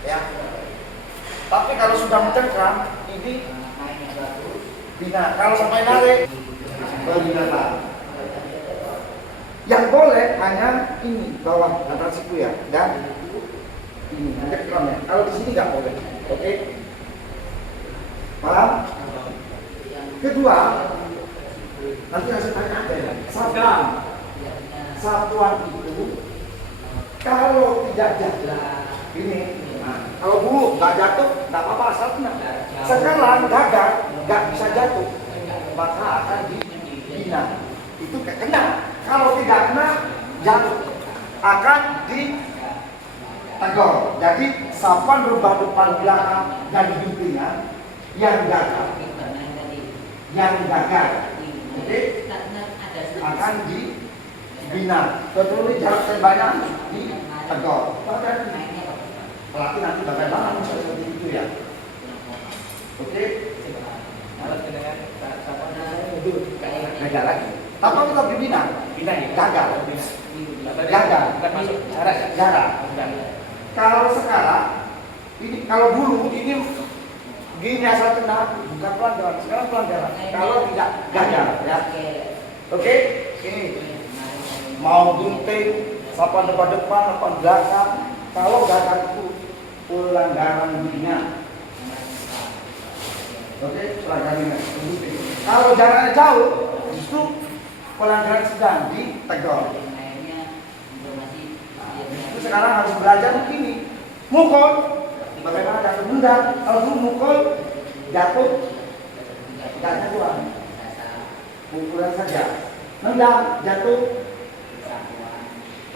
Ya. Tapi kalau sudah mencengkram, ini bina. Kalau sampai narik, binatang. Yang boleh hanya ini bawah antara siku ya, dan ini mencengkramnya. Kalau di sini nggak boleh. Oke? Paham? Kedua, nanti saya tanya aja ya. Satuan itu kalau tidak jatuh, ini. Nah, kalau dulu nggak jatuh, nggak apa-apa asal kena. Sekarang gagal, nggak bisa jatuh, maka akan dibina. Itu kena. Kalau tidak kena, jatuh akan ditegur. Jadi sapan rubah depan belakang dan bimbingan yang gagal, jadi akan dibina. Tentunya jarak tembaknya ditegur. Pelatih nanti bagaimana seperti itu ya. Oke. Gagal lagi. Tapi kita dibina. Gagal. Bukan masuk jarak. Kalau sekarang ini, kalau dulu ini gini asal kena bukan pelanggaran. Sekarang pelanggaran. Kalau tidak gagal ya. Oke. Ini mau gunting, sapan depan, sapan belakang. Kalau gagal itu pelanggaran bina. Oke, pelanggaran bina. Kalau jaraknya jauh, justru pelanggaran sedang ditegur. Itu sekarang harus belajar begini. Mukul, bagaimana jatuh nendang? Kalau dulu mukul, jatuh, tidak jatuhan. Pukulan saja. Nendang, jatuh,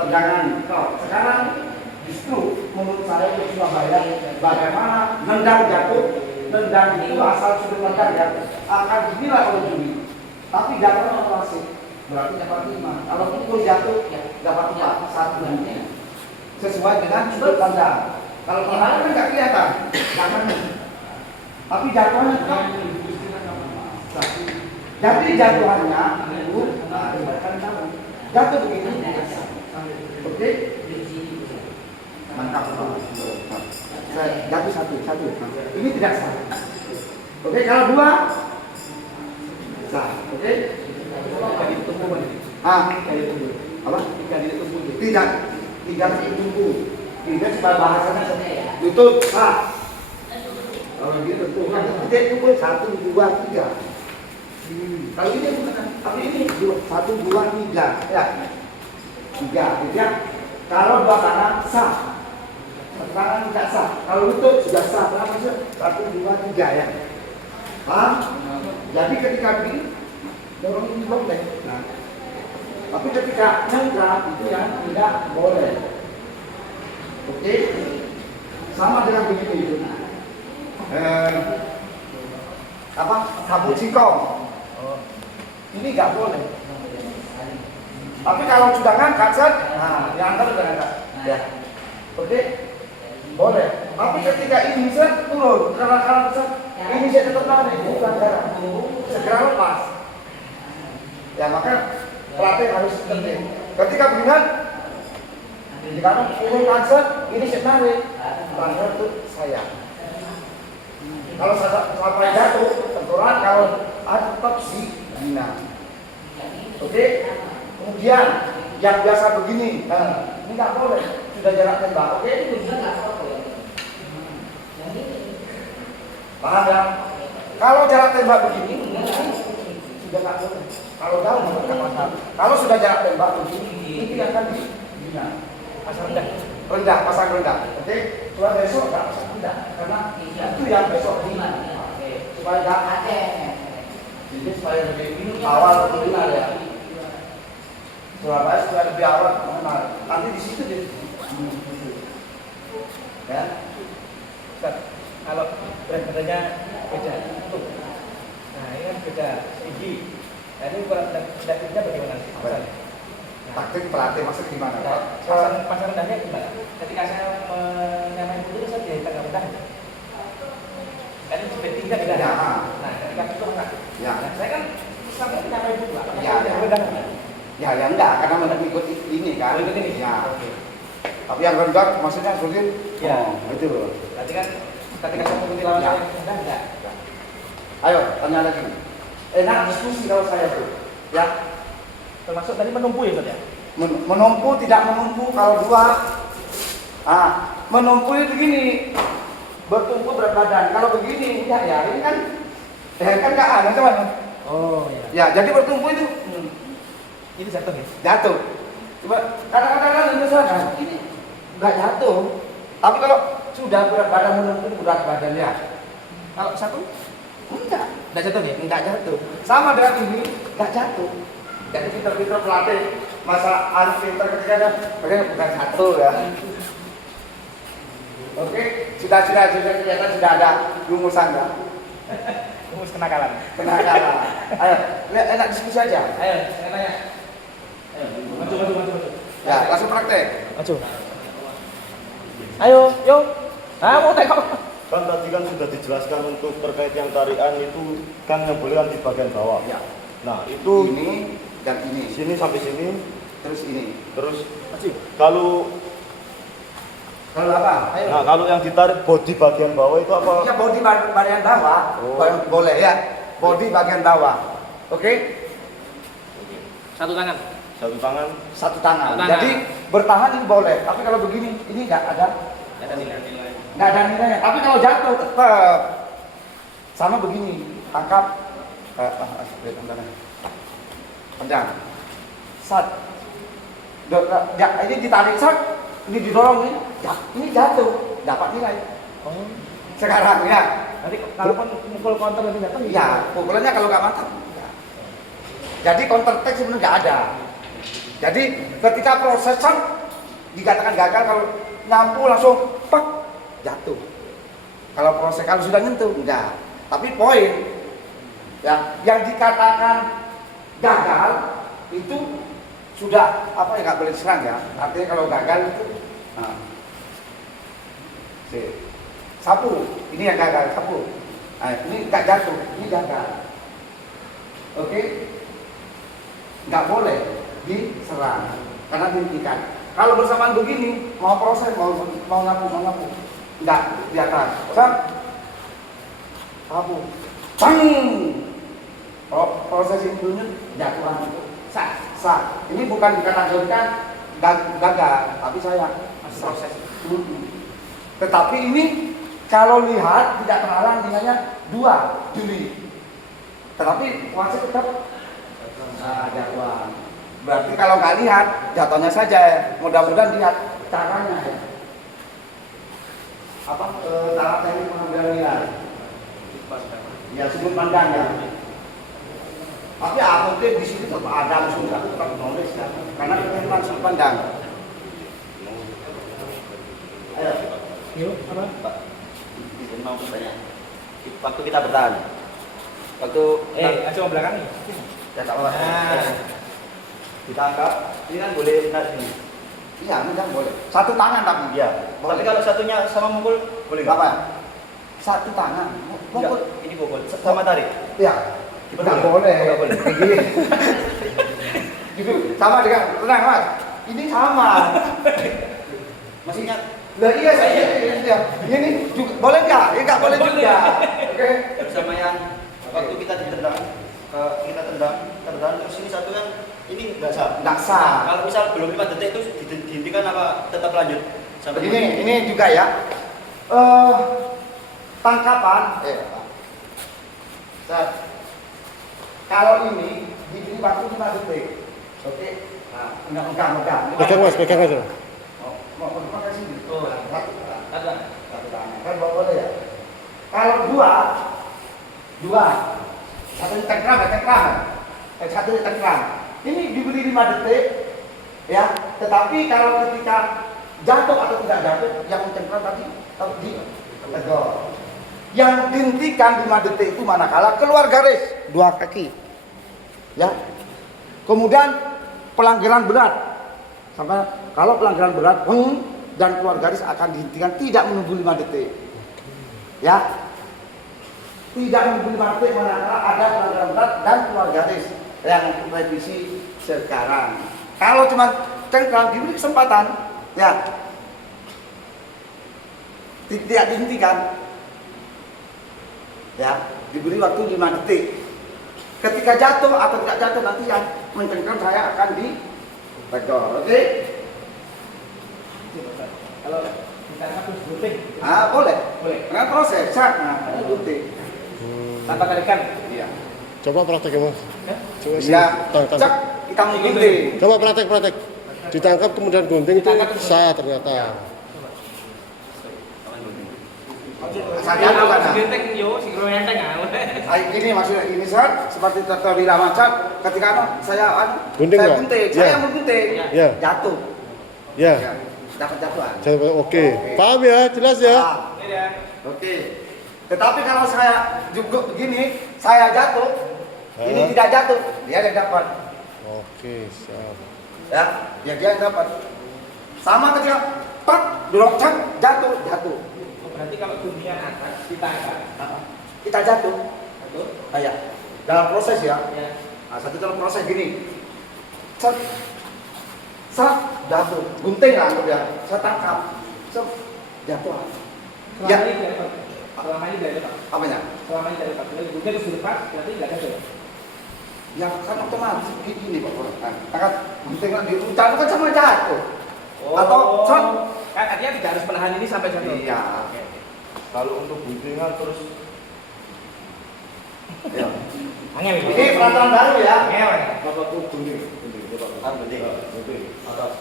tendangan. Kalau sekarang justru menurut saya untuk Surabaya, bagaimana nendang jatuh, nendang itu asal sudah nendang jatuh akan dinilai oleh juri. Tapi jatuhnya klasik, berarti dapat 5. Kalau pukul jatuh, dapat 4, 1 sesuai dengan sudut pandang. Kalau pandang kan nggak kelihatan, jangan. Tapi jatuhnya kan. Jadi jatuhannya itu, jatuh begini. Oke. Mantap. Jatuh satu. Ini tidak sah. Oke, kalau 2 sah. Oke. Apa? Tidak. Tidak tumbuh. Tidak sebab bahasanya lutut sah. Kalau dia tentu kan dia tumbuh 1, 2, 3. Kalau ini bukan. Tapi ini 1, 2, 3. Ya. 3. Ya. Kalau 2 kanan sah. Tangan tidak sah. Kalau lutut sudah sah. Berapa sih? 1, 2, 3 ya. Paham? Jadi ketika begini dorong ini boleh. Nah, tapi ketika nyengkram itu yang tidak boleh. Oke? Sama dengan begini itu. Sabut singkong. Ini nggak boleh. Tapi kalau sudah ngangkat, nah, yang angkat sudah ngangkat. Ya. Oke? Boleh. Tapi ketika ini set turun, karena ini saya tetap narik, bukan jarak. Segera lepas. Ya maka pelatih harus penting. Ketika begini, karena turun set, ini saya narik. Pelanggar itu saya. Kalau sampai jatuh, tenturan kalau tetap bina. Oke? Kemudian yang biasa begini, ini nggak boleh. Sudah jarak tembak. Oke? Paham ya? Kalau jarak tembak begini, sudah nggak boleh. Kalau jauh nggak masalah. Kalau sudah jarak tembak begini, ini akan dibina. Pasang rendah, pasang rendah. Oke? Supaya besok nggak pasang rendah, karena itu yang besok dibina. Supaya nggak ada. Jadi supaya lebih awal benar ya. Surabaya supaya lebih awal benar. Nanti di situ dia. Ya. Kalau berat badannya beda, nah ini kan beda tinggi. Nah ini ukuran taktiknya bagaimana? Taktik pelatih maksud gimana? Pasang rendahnya gimana? Ketika saya menyamai itu saya di tengah rendah. Kan ini sudah tinggi beda. Nah ketika itu enggak. Ya. Nah, saya kan sampai menyamai itu, ya enggak, karena mengikut ini kan. Mengikut ini. Ya. Oke. Tapi yang rendah maksudnya sulit. Ya. Itu. Berarti kan ketika saya mengikuti lawan Ya. saya enggak. Ayo, tanya lagi. Enak diskusi kalau saya tuh. Ya. Termasuk tadi menumpu ya, Ustaz ya? Menumpu tidak menumpu kalau dua. Menumpu itu begini. Bertumpu berat badan. Kalau begini enggak ya, ini kan kan enggak ada teman. Oh iya. Ya, jadi bertumpu itu Ini jatuh ya? jatuh. Coba kadang-kadang misalnya ini enggak jatuh. Tapi kalau sudah berat badan menumpu berat badannya. Kalau satu Enggak jatuh ya? enggak jatuh. Sama dengan ini enggak jatuh. Jadi pinter-pinter pelatih masa anak pinter ketika ada bukan satu ya. Oke, sudah kelihatan sudah ada rumusan ya. Rumus kenakalan. Kenakalan. Ayo, enak diskusi aja. Ayo, saya tanya. Ayo, maju. Ya, langsung praktek. Maju. Ayo, yuk. Mau tengok. Kan tadi kan sudah dijelaskan untuk terkait yang tarian itu kan yang boleh kan di bagian bawah. Ya. Nah itu Ini dan ini. sini sampai sini, Terus ini. terus Maju. kalau Kalau apa? Ayo. nah kalau yang ditarik bodi bagian bawah itu apa? Ya body bagian bawah. Oh. Boleh ya. Body bagian bawah. Oke? Satu tangan. Satu tangan. Satu tangan. Satu tangan. Jadi bertahan ini boleh. Tapi kalau begini ini enggak ada. Ada nilai. Nggak ada nilainya. Tapi kalau jatuh tetap sama begini. Tangkap. Pendang. Sat. Ini ditarik sat. Ini didorong ini. Ini jatuh. Dapat nilai. Oh. Sekarang ya. Nanti kalaupun mukul counter nanti datang. Iya. Pukulannya kalau nggak mantap. Ya. Jadi counter attack sebenarnya nggak ada. Jadi ketika proses shot dikatakan gagal kalau nyapu langsung pak jatuh. Kalau sudah nyentuh enggak. Tapi poin ya yang dikatakan gagal itu sudah apa ya nggak boleh diserang ya. Artinya kalau gagal itu sapu. Ini yang gagal sapu. Ini nggak jatuh, ini gagal. Oke? Nggak boleh diserang karena dihentikan. Kalau bersamaan begini, mau proses, mau ngapu, enggak di atas. Sapu, bang. Proses ini dulunya jatuhan itu sah. Ini bukan dikategorikan gagal, tapi saya proses. Tetapi ini kalau lihat tidak terhalang nilainya 2 Juli. Tetapi wasit tetap jatuhan. Berarti kalau nggak lihat, jatuhnya saja. Mudah-mudahan lihat caranya ya. Cara teknik pengambilan nilai. Ya sudut pandang ya. Tapi mungkin di sini tetap ada unsur tetap menulis ya. Karena itu kan sudut pandang. Ayo. Yuk, apa? Pak, izin mau bertanya. Waktu kita bertahan, waktu coba belakang nih. ya tak apa-apa. Nah. Kita angkat, ini kan boleh narik sini. Iya, enggak boleh. Satu tangan tapi. Iya. Boleh. Tapi kalau satunya sama mukul, boleh nggak? Apa? Satu tangan. Enggak, ini pukul sama tarik. Iya. Betul. Enggak boleh. Nggak boleh. Gitu. Sama dengan tenang Mas. Ini sama. Maksudnya Lah iya saya. Ini juga boleh enggak? Ya enggak boleh juga. Oke. bersama yang waktu kita ditendang, kita tendang terus ini satu yang ini nggak sah. Enggak sah. Kalau misal belum 5 detik itu dihentikan apa tetap lanjut? Sampai Ini juga ya. Tangkapan. Kalau ini diberi waktu 5 detik. Oke. Nah, enggak. Pegang aja. Mau pakai sini. Oh, Satu tangan. tangan. Kan boleh ya. Kalau dua. Satu tengkram. Satu tengkram. Ini diberi 5 detik. Ya, tetapi kalau ketika jatuh atau tidak jatuh, yang mencengkram tadi tegur. Yang dihentikan 5 detik itu manakala keluar garis 2 kaki. Ya. Kemudian pelanggaran berat. Sampai kalau pelanggaran berat dan keluar garis akan dihentikan tidak menunggu 5 detik. Ya. Tidak menunggu 5 detik manakala ada pelanggaran berat dan keluar garis yang revisi sekarang. Kalau cuma cengkram diberi kesempatan, ya tidak dihentikan. Ya, diberi waktu 5 detik. Ketika jatuh atau tidak jatuh nanti yang mencengkram saya akan ditegur. Oke? Kalau ditangkap terus gunting. Boleh. Boleh. Dengan proses, ada gunting. Tanpa karikan. Iya. Coba praktek ya mas. Ya? Coba sih. Iya. Tangkap. Cek, kita menggunting. Coba praktek. Ditangkap kemudian gunting itu Ditangkap. sah ternyata. Saya jatuh kan. Gunting yo, si kro enteng ah. Ini maksudnya ini Sat, seperti tadi Ramadhan ketika saya Gunting saya nggak? gunting, Ya. saya menggunting, Ya. jatuh. Ya. Dapat jatuhan. Oke. Paham ya? Jelas ya? Ini ya. Oke. Tetapi kalau saya juga begini, saya jatuh, ini tidak jatuh, dia yang dapat. Oke, siap. Ya, dia yang dapat. Sama ketika pak dorong cak jatuh. Berarti kalau dunia atas ditangkap. Kita jatuh. Betul? Ya. Dalam proses ya. Ya. Nah, satu dalam proses gini. Set. Jatuh. Gunting lah ya. Saya tangkap. Set. Jatuh. Ya. Selama ini dari Pak. Apanya? Selama ini dari Pak. Jadi gunting terus dilepas, berarti nggak jatuh. Ya kan otomatis gini Pak. Angkat gunting lah di hutan kan sama jatuh. Atau set. Kan artinya tidak harus menahan ini sampai jatuh. Iya. Oke. Kalau untuk guntingan terus Ya. Angel. Ini peraturan baru ya. Angel. Bapak tuh gunting, coba gunting. Atas.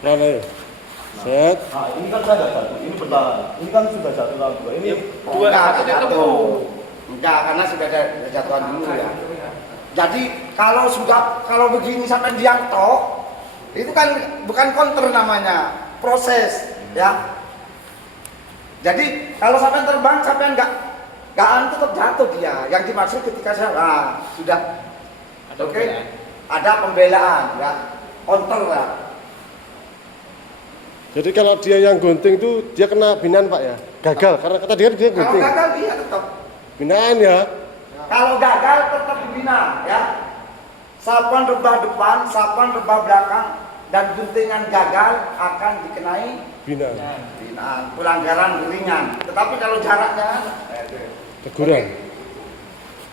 Nah, set. Nah, ini kan saya nggak jatuh, ini bertahan. Ini kan sudah jatuh lawan dua. Ini Dua, satu dia ketemu. Enggak, karena sudah ada jatuhan dulu ya. Jadi kalau begini sampai dia tok, itu kan bukan counter namanya, proses ya. Jadi kalau sampai terbang sampai enggak tetap jatuh dia. Yang dimaksud ketika saya sudah Ada oke, pembelaan. ada pembelaan ya, counter lah. Jadi kalau dia yang gunting itu dia kena binaan Pak ya? Gagal karena kata dia Kalau gunting. gagal dia tetap. Binaan ya? Kalau gagal tetap dibina ya. Sapuan rebah depan, sapuan rebah belakang, dan guntingan gagal akan dikenai Binaan. binaan, pelanggaran ringan. Tetapi kalau jaraknya Teguran.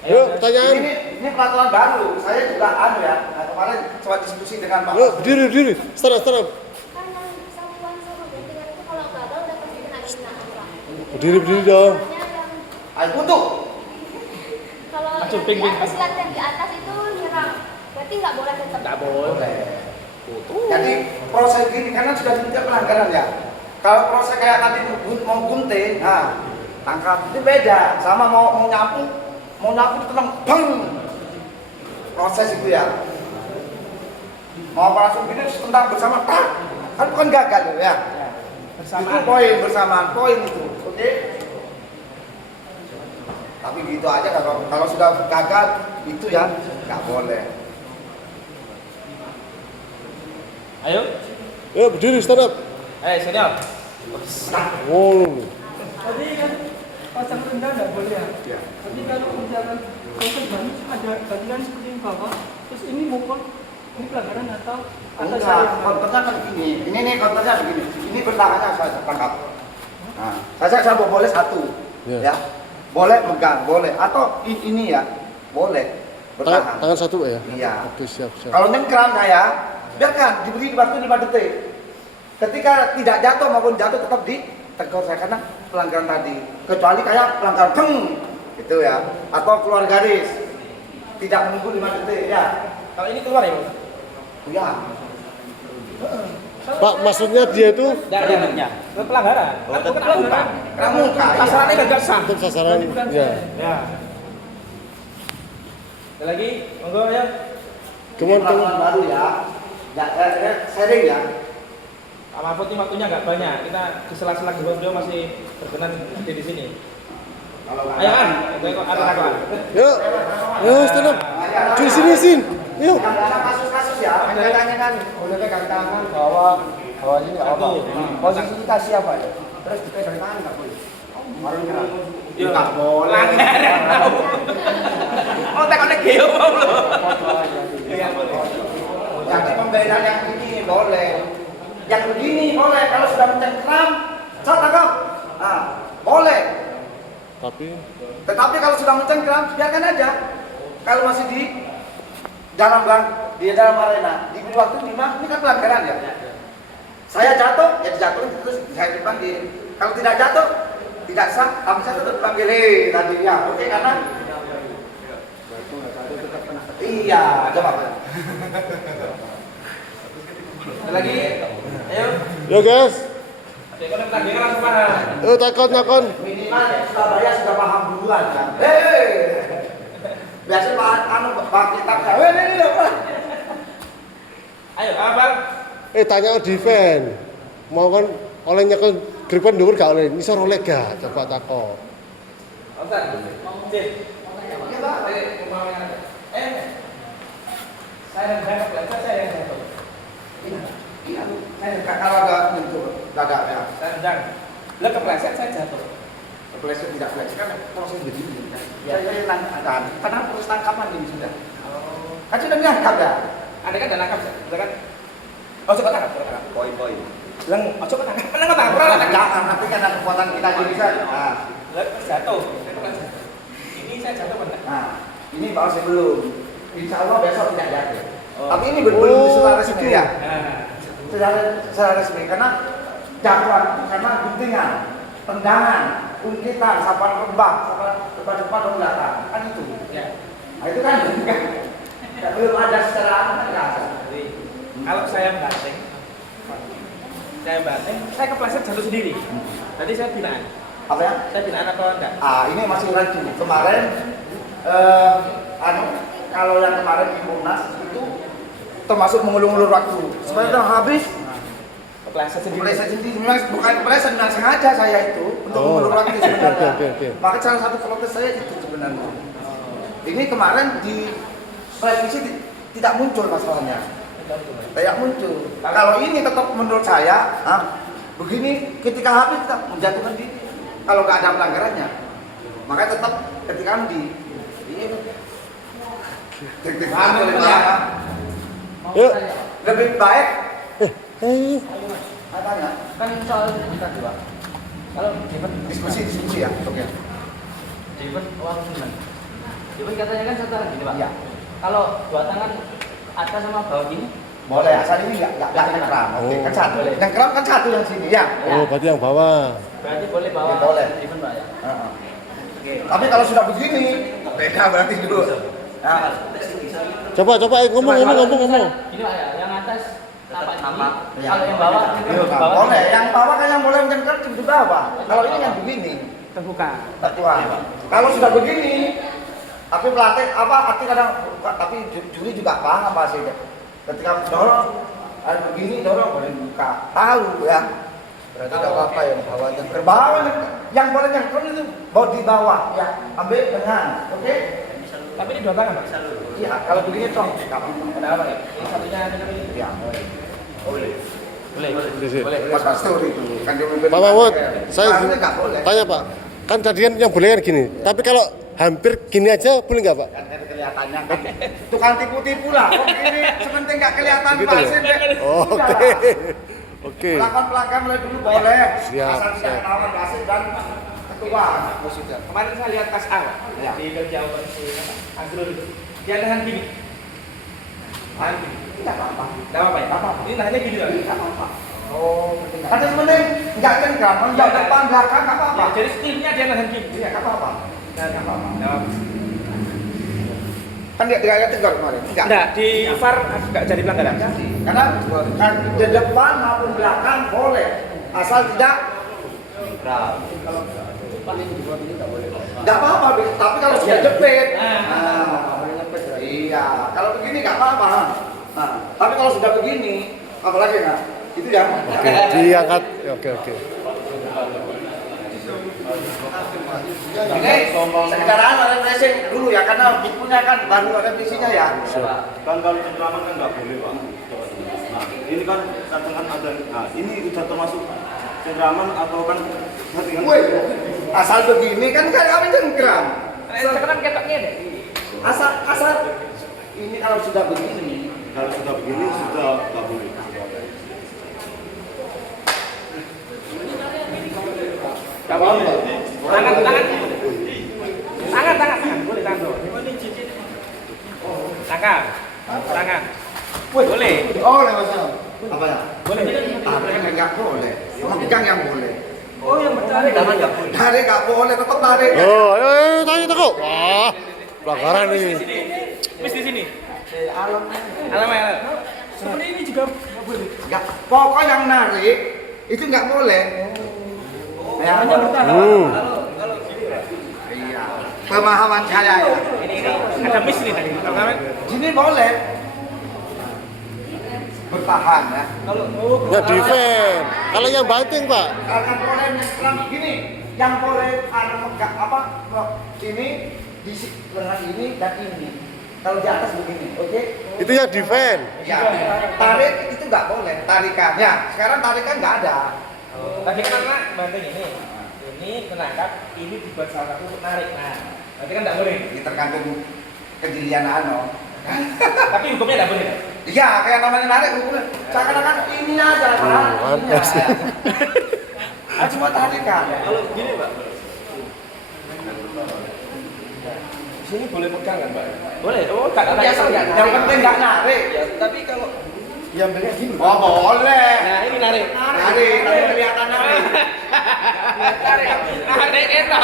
Yuk, pertanyaan. ini peraturan baru. Saya juga ya. Nah, kemarin coba diskusi dengan Pak. Yuk, berdiri. Stand up. Kan yang sapuan sama guntingan itu kalau gagal udah pasti kena binaan Pak. Berdiri dong. Soalnya yang Ayo butuh. kalau Langsung yang ping, di ping. atas silat yang di atas itu nyerang, berarti nggak boleh tetap. Nggak boleh. Jadi proses gini karena sudah tidak pelanggaran ya. Kalau proses kayak tadi mau gunting, nah tangkap itu beda. Sama mau nyapu tenang, bang. Proses itu ya. Mau langsung gini tendang bersama, tak kan bukan gagal ya. Itu poin bersamaan, poin itu, oke? Tapi gitu aja kalau sudah gagal itu ya nggak boleh. Ayo. Yuk, berdiri stand up. Senior. Oh. Tadi kan pasang rendah nggak boleh ya. Ya. Tapi kalau misalkan proses banyak ada gantian seperti ini Bapak, terus ini mukul, ini pelanggaran atau atas Enggak, saya? konternya kan begini. Ini nih konternya begini. Ini bertahannya saya tangkap. Nah, saya boleh satu, Ya. ya. Boleh megang, boleh. Atau ini ya, boleh bertahan. Tangan satu Pak ya? Iya. Oke, siap. Kalau nyengkram saya, biarkan diberi waktu 5 detik. Ketika tidak jatuh maupun jatuh tetap ditegur saya karena pelanggaran tadi. Kecuali kayak pelanggaran gitu ya. Atau keluar garis. Tidak menunggu 5 detik ya. Kalau ini keluar ya, Bang? Ya. Pak, maksudnya dia itu Tidak ada benarnya. Pelanggaran. Kan bukan pelanggaran. Pramuka. Ya. Sasarannya gagal sah. untuk sasaran ya. Ya. Ada lagi? Monggo ya. Kemudian Peraturan baru ya. Ya, sharing ya. Pak Mahfud ini waktunya nggak banyak. Kita di sela-sela beliau masih berkenan hadir di sini. Ayo An, ada apa? yuk. Yuk, stand up. Di sini, Sin. Yuk. Ada kasus-kasus ya. Makanya kan boleh pegang tangan bahwa ini nggak apa. Posisi kita siapa ya? Terus dipegang tangan nggak boleh. Orang nyerang. Yuk. Nggak boleh. Langgar. Oh, tekonnya geo mau lo. Iya boleh. Jadi pembelaan yang ini boleh. Yang begini boleh, kalau sudah mencengkram, saya tangkap. Nah, boleh. Tetapi kalau sudah mencengkram, biarkan aja. Kalau masih di dalam arena, diberi waktu 5, ini kan pelanggaran ya. Saya jatuh, ya dijatuhin terus saya dipanggil. Kalau tidak jatuh, tidak sah, tapi saya tetap panggil tadinya. Oke, karena iya, coba. Ada lagi? Ayo. Yo guys. Ayo kalau kita dengar langsung paham. Takon. Minimal Surabaya sudah paham duluan kan. Biasanya Pak kitabnya. Ini loh Pak. Ayo, Bang. Tanya defend. Mau kan oleh nyekel gripen dhuwur gak oleh, isor oleh gak? Coba takon. Ustaz, mau cek. Ya Pak. Saya yang jatuh, saya yang jatuh. Iya, kalau ada bentuk dada ya. Saya sedang. Lo kepleset, saya jatuh. Kepleset tidak kepleset kan proses begini. Saya nangkap. Karena proses tangkapan ini sudah. Kan sudah nyangkap ya. Anda kan udah nangkap, sudah kan? Oh, coba tangkap. Poin-poin. Lang, oh coba tangkap. Mana nggak tangkap? Jangan, nanti karena kekuatan kita jadi bisa. Nah, Lang jatuh. Ini saya jatuh benar. nah, ini masih belum. Insya Allah besok tidak jatuh. Tapi ini belum secara resmi ya. Secara resmi karena jatuhan, karena guntingan, tendangan, ungkitan, sapan rembang, sapan depan dan belakang, kan itu. Ya. Nah, itu kan belum ada secara apa. Kalau saya banting, saya kepleset jatuh sendiri. Tadi saya binaan. Apa ya? Saya binaan atau enggak? Ini masih rancu. Kemarin, kalau yang kemarin di Munas itu termasuk mengulur-ulur waktu. Sebenarnya udah habis. Kepleset sendiri. Kepleset sendiri, memang bukan kepleset, memang sengaja saya itu untuk mengulur waktu sebenarnya. Oke. Maka salah satu protes saya itu sebenarnya. Ini kemarin di revisi tidak muncul masalahnya. Tidak muncul. Kalau ini tetap menurut saya, begini ketika habis tetap menjatuhkan diri. Kalau nggak ada pelanggarannya, maka tetap ketika di ini Yuk. lebih baik. Apanya? Kan soal kita dua. Kalau Diskusi ya. Oke. David uang senang. David katanya kan satu tangan gini Pak. Iya. Kalau dua tangan atas sama bawah gini, Boleh, asal ini nggak nyengkram. Oke, kan satu. Nyengkram kan satu yang sini ya. Berarti yang bawah. berarti boleh bawa. Ya, boleh. David Pak ya. Oke. Tapi kalau sudah begini, beda berarti dulu. Nah, Coba ngomong. Gini Pak ya, yang atas tapak gini. Ya. Kalau yang bawah, Boleh, yang bawah kan yang boleh mencengkram di bawah. Kalau ini yang begini, terbuka. tertua. Kalau sudah begini, tapi pelatih arti kadang, tapi juri juga paham pasti. Ketika dorong, begini dorong boleh buka, tahu ya. Berarti nggak apa-apa yang bawahnya. Berbawah, yang boleh nyengkram itu bawa di bawah, ya. Ambil dengan, oke? Tapi ini dua tangan Pak. Iya, kalau begini toh, nggak apa-apa. Ada apa ya? Ini satunya ada ini. Ya, boleh. Boleh. Boleh. Mas Pastor itu kan dia memimpin. Pak Mahmud, saya Harusnya nggak boleh. tanya Pak, kan tadi kan yang boleh kan gini, tapi kalau hampir gini aja boleh nggak Pak? Kan dari kelihatannya kan tukang tipu-tipu lah. Kok ini sepenting nggak kelihatan Begitu ya? pasien deh. Oke. Oke. Pelakon-pelakon mulai dulu boleh. Siap, Asal tidak siap. ketahuan wasit dan ketua. Kemarin saya lihat kas A Ya. di Belgia Open Azrul itu. Dia nahan gini. Nahan gini. Tidak apa-apa. Tidak apa-apa ya? Nggak apa-apa. Ini nahannya gini loh. Tidak apa-apa. Oh, penting. Kan yang penting nggak cengkram, menjauh depan belakang nggak apa-apa. Ya, jadi setirnya dia nahan gini. Iya, nggak apa-apa. Nggak apa-apa. Nggak apa-apa. Kan dia tegur kemarin. Enggak, di VAR enggak jadi pelanggaran. Karena kan di depan maupun belakang boleh, asal tidak nggak apa-apa. Tapi kalau sudah jepit, iya. Kalau begini nggak apa-apa. Nah, tapi kalau sudah begini, apalagi nah, itu ya. Oke, diangkat. Oke. Ini sekedar refreshing dulu ya, karena bukunya kan baru revisinya ya. Kan kalau cengkraman kan nggak boleh Pak. Nah, ini kan kadang kan ada, ini udah termasuk cengkraman atau kan Woi, asal begini kan kami cengkram. Sekarang ketoknya deh. Asal ini kalau sudah begini, kalau sudah begini sudah nggak boleh. Enggak boleh. Tangan. Boleh tangan tuh. Tangan. Boleh. Boleh Mas. Apa ya? Boleh. Enggak boleh. Megang yang boleh. Oh, yang bertarik. Tangan nggak boleh. Tarik nggak boleh, tetap tarik. Oh, ayo tanya teko. Wah, pelanggaran ini. Wis di sini. Alam. Seperti ini juga nggak boleh. Enggak. Pokok yang narik itu nggak boleh. Ya, Hanya bertahan. iya. Pemahaman saya ya. Ini ada miss nih tadi. Gini boleh. Bertahan ya. Ya defend. Kalau yang banting, Pak. Karena boleh nyerang gini, yang boleh megak apa? Ini di lengan ini dan ini. Kalau di atas begini, oke? Itu yang defend. Ya, tarik itu nggak boleh. Tarikan. Ya, sekarang tarikan nggak ada. Tadi kan anak banting ini menangkap, ini dibuat salah satu untuk narik. Nah, berarti kan nggak boleh. Ini tergantung kejelian ano. Tapi hukumnya nggak boleh. Iya, kayak namanya narik hukumnya. Seakan-akan ini aja, Pak. Ini mantap sih. aja. Cuma tarikan. Kalau gini Pak, Sini boleh pegang kan, Pak? Boleh. Oh, nggak Biasa nggak? Yang penting nggak narik. ya tapi kalau Diambilnya gini. Oh, boleh. Nah, ini narik. Narik, tapi kelihatan narik. Narik itu.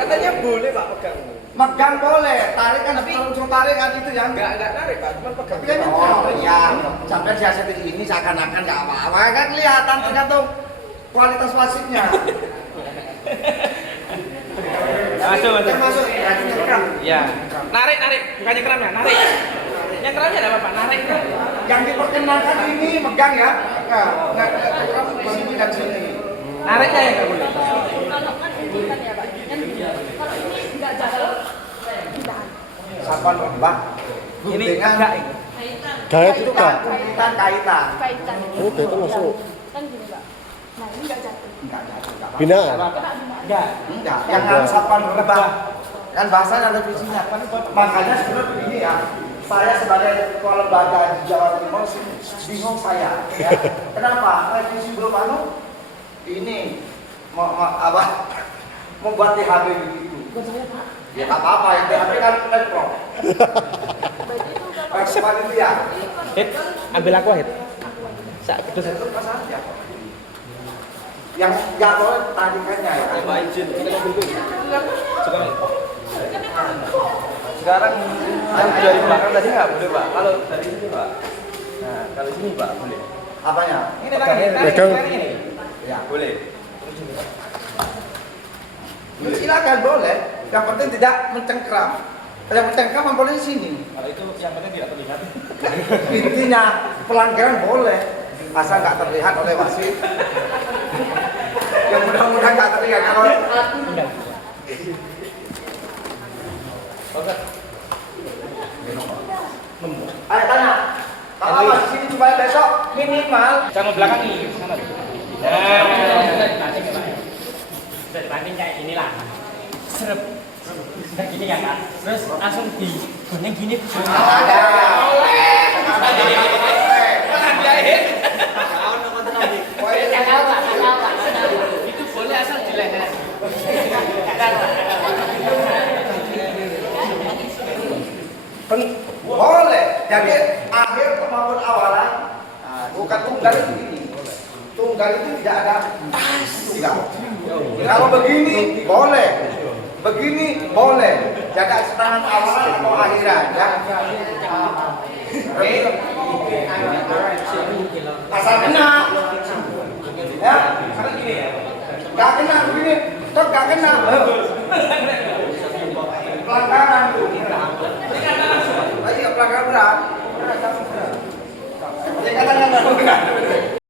katanya boleh Pak pegang. Megang boleh, tarik kan kalau cuma tarik kan itu yang Nggak narik Pak, cuma pegang. tapi kan oh iya, sampai dia seperti ini seakan-akan nggak apa-apa kan kelihatan tergantung kualitas wasitnya. Masuk. Termasuk ya, nyekram. Ya. Narik, bukannya keramnya, narik. Yang keramnya ada apa, Pak? Narik. Yang diperkenalkan ini megang ya, nggak sini dan sini. Nariknya yang nggak boleh. Kalau kan ini kan ya Pak, kan kalau ini nggak jalan, ditahan. Sapan mbak, Ini dengan enggak. Gaya itu, Kak. kaitan kaitan. Kaitan. Oh, kaitan masuk. Kan gini Pak. Nah ini nggak jatuh. Enggak jatuh, enggak apa-apa. Binaan. Enggak. Enggak, yang harus sapan rebah. Kan bahasanya ada visinya. Makanya sebenarnya begini ya. Saya sebagai ketua lembaga di Jawa Timur bingung saya. Ya. Kenapa? Revisi belum ini membuat THB begitu. Bukan saya Pak. Ya tak apa-apa, yang THB kan Pemprov. Baik itu kalau Panitia. Hit, ambil aku hit. Betul. Itu pas aja. Yang nggak boleh tarikannya ya. Pak izin. Sekarang Yang dari belakang tadi nggak boleh Pak. Kalau dari sini Pak. Nah kalau sini Pak boleh. Apanya? ini tarik Pegang. ini. Ya. Boleh. Silakan boleh. Yang penting tidak mencengkram. Yang mencengkram boleh di sini. Kalau itu yang penting tidak terlihat. Intinya pelanggaran boleh, asal nggak terlihat oleh wasit. Yang mudah-mudahan nggak terlihat kalau. Ayo tanya. Kalau apa di sini supaya besok minimal. Sama belakang nih, sama. Banding kayak inilah. Serep. Kayak gini kan, Kak. Terus langsung digonyeng gini. Itu boleh asal di leher. Boleh. Jadi akhir maupun awalan, bukan tunggal itu gini. Tunggal itu tidak ada tidak. Kalau begini boleh, begini boleh. Jaga serangan awalan atau akhiran ya. Asal kena. Ya, Sekarang gini ya. nggak kena begini, tetap nggak kena. Pelanggaran tuh. Lagi pelanggaran berat. Jadi katanya nggak